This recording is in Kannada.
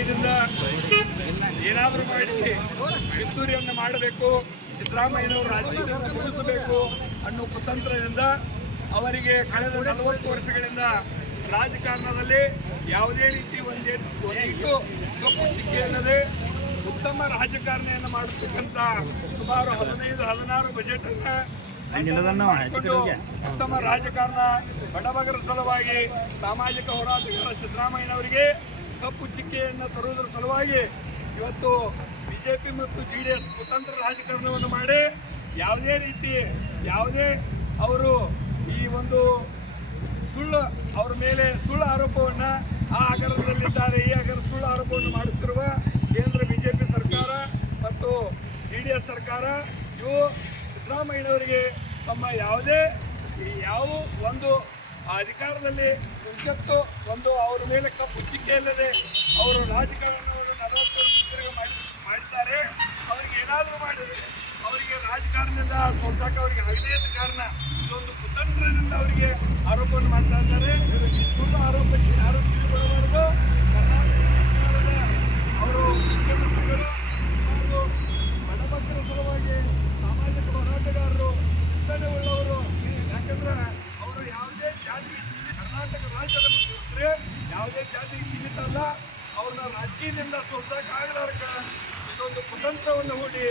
ರಾಜಕೀಯದಿಂದ ಏನಾದರೂ ಮಾಡಿ ಕಿತ್ತೂರಿಯನ್ನು ಮಾಡಬೇಕು, ಸಿದ್ದರಾಮಯ್ಯನವರು ರಾಜಕೀಯದಿಂದ ಮುಗಿಸಬೇಕು ಅನ್ನೋ ಕುತಂತ್ರದಿಂದ ಅವರಿಗೆ ಕಳೆದ 40 ವರ್ಷಗಳಿಂದ ರಾಜಕಾರಣದಲ್ಲಿ ಯಾವುದೇ ರೀತಿ ಒಂದಿಟ್ಟು ಕಪ್ಪು ಚುಕ್ಕೆ ಅಲ್ಲದೆ ಉತ್ತಮ ರಾಜಕಾರಣವನ್ನು ಮಾಡತಕ್ಕಂಥ ಸುಮಾರು 15-16 ಬಜೆಟ್ ಅನ್ನು ಉತ್ತಮ ರಾಜಕಾರಣ ಬಡಬಗರ ಸಲುವಾಗಿ ಸಾಮಾಜಿಕ ಹೋರಾಟಗಾರ ಸಿದ್ದರಾಮಯ್ಯನವರಿಗೆ ಕಪ್ಪು ಚಿಕ್ಕೆಯನ್ನು ತರುವುದರ ಸಲುವಾಗಿ ಇವತ್ತು ಬಿಜೆಪಿ ಮತ್ತು JDS ಕುತಂತ್ರ ರಾಜಕಾರಣವನ್ನು ಮಾಡಿ ಯಾವುದೇ ಅವರು ಈ ಒಂದು ಅವರ ಮೇಲೆ ಸುಳ್ಳು ಆರೋಪವನ್ನು ಆ ಹಗರಣದಲ್ಲಿದ್ದಾರೆ ಈ ಸುಳ್ಳು ಆರೋಪವನ್ನು ಮಾಡುತ್ತಿರುವ ಕೇಂದ್ರ ಬಿಜೆಪಿ ಸರ್ಕಾರ ಮತ್ತು JDS ಸರ್ಕಾರ ಇವು ಸಿದ್ದರಾಮಯ್ಯನವರಿಗೆ ತಮ್ಮ ಯಾವ ಒಂದು ಅಧಿಕಾರದಲ್ಲಿ ಮುಂಚೆತ್ತು ಅವ್ರ ಮೇಲೆ ಕಪ್ಪು ಚಿಕ್ಕೆ ಇಲ್ಲದೆ ಅವರು ರಾಜಕಾರಣವನ್ನು 40 ವರ್ಷ ಮಾಡಿದ್ದಾರೆ. ಅವರಿಗೆ ಏನಾದರೂ ಮಾಡಿದರೆ ಅವರಿಗೆ ರಾಜಕಾರಣದಿಂದ ಸೋಲ್ಸಕ್ಕೆ ಅವರಿಗೆ ಆಗದೇ ಇದ್ದ ಕಾರಣ ಇದೊಂದು ಕುತಂತ್ರದಿಂದ ಅವರಿಗೆ ಆರೋಪವನ್ನು ಮಾಡ್ತಾ ಇದ್ದಾರೆ. ಈ ಸುಳ್ಳು ಆರೋಪಕ್ಕೆ ಯಾರು ತಿಳಿದುಕೊಳ್ಳಬಾರದು. ಕರ್ನಾಟಕ ಸರ್ಕಾರದ ಅವರು ಮುಖ್ಯಮಂತ್ರಿಗಳು ಸುಮಾರು ಬಡಬಗ್ಗರ ಸಲುವಾಗಿ ಸಾಮಾಜಿಕ ಹೋರಾಟಗಾರರು ಚಿಂತನೆ ಉಳ್ಳವರು. ಯಾಕಂದ್ರೆ ಅವರು ಯಾವುದೇ ಜಾತಿಗೆ ಸೀಮಿತ, ಕರ್ನಾಟಕ ರಾಜ್ಯದ ಮುಖ್ಯಮಂತ್ರಿ ಯಾವುದೇ ಜಾತಿಗೆ ಸೀಮಿತ ಅಲ್ಲ. ಅವ್ರನ್ನ ರಾಜಕೀಯದಿಂದ ಸೋಲ್ಸಕ್ಕಾಗಲಾರ್ಕ ಇದೊಂದು ಕುತಂತ್ರವನ್ನು ಹೂಡಿ